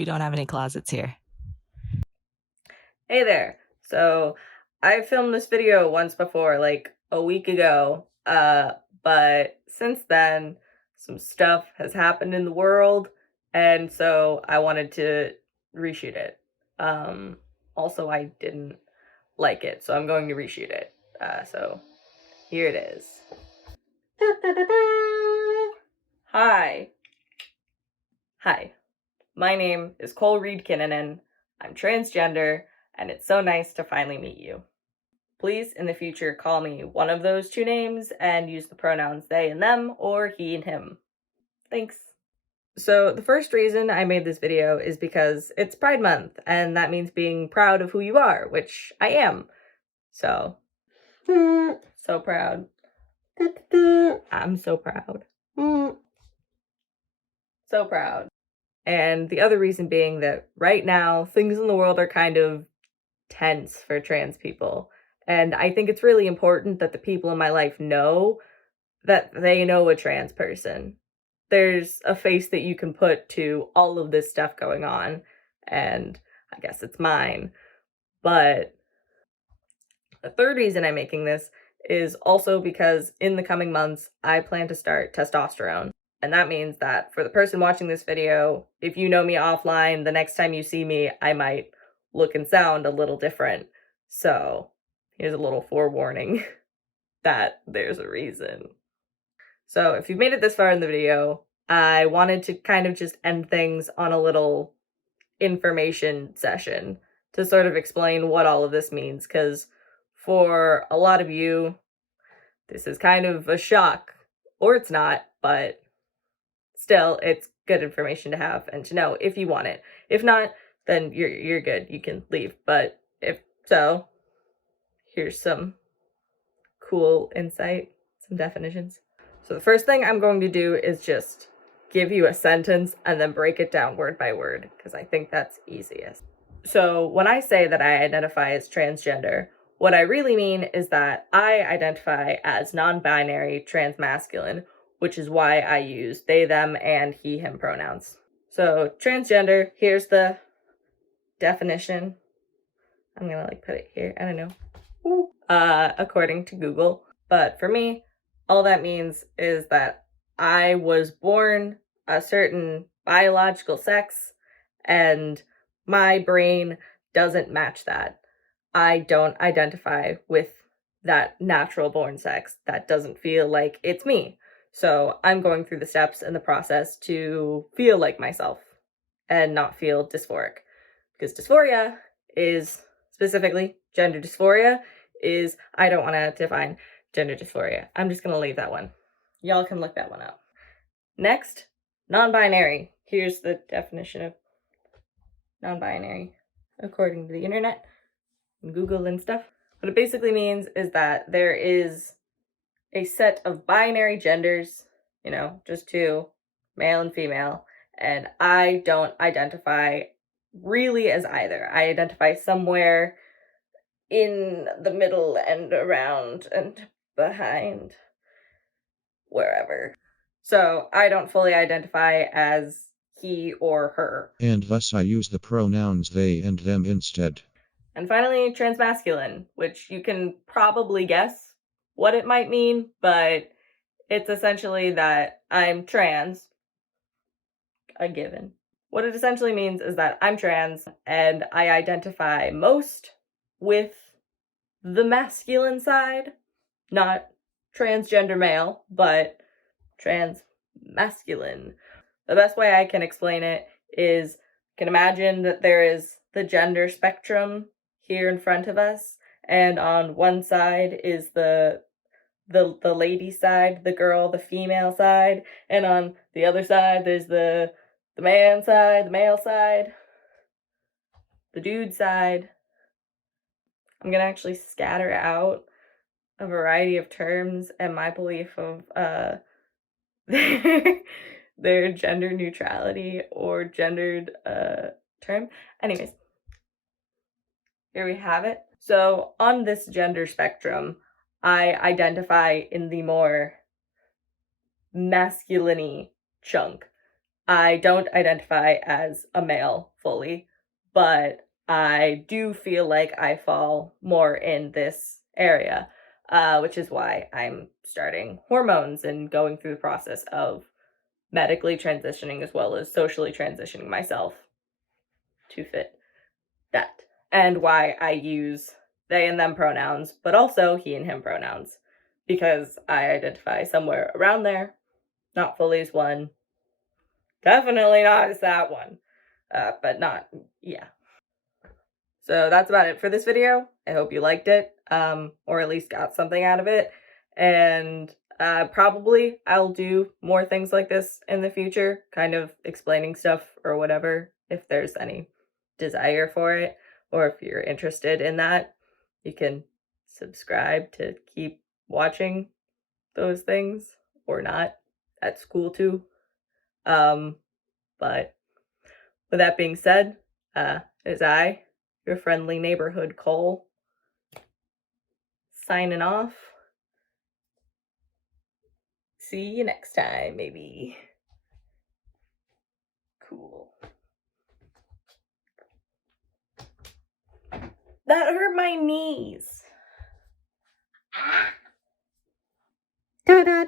We don't have any closets here. Hey there. So I filmed this video once before, like a week ago, but since then some stuff has happened in the world, and so I wanted to reshoot it. Also I didn't like it, so I'm going to reshoot it. So here it is. Hi. Hi. My name is Cole Reed Kinnunen. I'm transgender, and it's so nice to finally meet you. Please, in the future, call me one of those two names and use the pronouns they and them or he and him. Thanks. So the first reason I made this video is because it's Pride Month, and that means being proud of who you are, which I am. So proud. I'm so proud. So proud. And the other reason being that right now, things in the world are kind of tense for trans people. And I think it's really important that the people in my life know that they know a trans person. There's a face that you can put to all of this stuff going on, and I guess it's mine. But the third reason I'm making this is also because in the coming months, I plan to start testosterone. And that means that for the person watching this video, if you know me offline, the next time you see me, I might look and sound a little different. So here's a little forewarning that there's a reason. So if you've made it this far in the video, I wanted to kind of just end things on a little information session to sort of explain what all of this means, because for a lot of you, this is kind of a shock, or it's not, but still, it's good information to have and to know if you want it. If not, then you're good. You can leave. But if so, here's some cool insight, some definitions. So the first thing I'm going to do is just give you a sentence and then break it down word by word, because I think that's easiest. So when I say that I identify as transgender, what I really mean is that I identify as non-binary transmasculine, which is why I use they, them, and he, him pronouns. So transgender, here's the definition. I'm gonna put it here, I don't know. According to Google. But for me, all that means is that I was born a certain biological sex and my brain doesn't match that. I don't identify with that natural born sex. That doesn't feel like it's me. So I'm going through the steps in the process to feel like myself and not feel dysphoric. Because dysphoria is, specifically gender dysphoria, is, I don't want to define gender dysphoria. I'm just going to leave that one. Y'all can look that one up. Next, non-binary. Here's the definition of non-binary according to the internet and Google and stuff. What it basically means is that there is a set of binary genders, just two, male and female, and I don't identify really as either. I identify somewhere in the middle and around and behind, wherever. So I don't fully identify as he or her. And thus I use the pronouns they and them instead. And finally, transmasculine, which you can probably guess what it might mean, but it's essentially that I'm trans, a given. What it essentially means is that I'm trans and I identify most with the masculine side, not transgender male, but trans masculine. The best way I can explain it is, you can imagine that there is the gender spectrum here in front of us, and on one side is the lady side, the girl, the female side, and on the other side there's the man side, the male side, the dude side. I'm gonna actually scatter out a variety of terms and my belief of their gender neutrality or gendered term. Anyways, here we have it. So on this gender spectrum, I identify in the more masculine chunk. I don't identify as a male fully, but I do feel like I fall more in this area, which is why I'm starting hormones and going through the process of medically transitioning as well as socially transitioning myself to fit that. And why I use they and them pronouns, but also he and him pronouns, because I identify somewhere around there, not fully as one, definitely not as that one, but not, yeah. So that's about it for this video. I hope you liked it, or at least got something out of it. And probably I'll do more things like this in the future, kind of explaining stuff or whatever, if there's any desire for it, or if you're interested in that, you can subscribe to keep watching those things or not. That's cool too. But with that being said, is I, your friendly neighborhood Cole, signing off. See you next time, maybe. Cool. That hurt my knees. Da-da.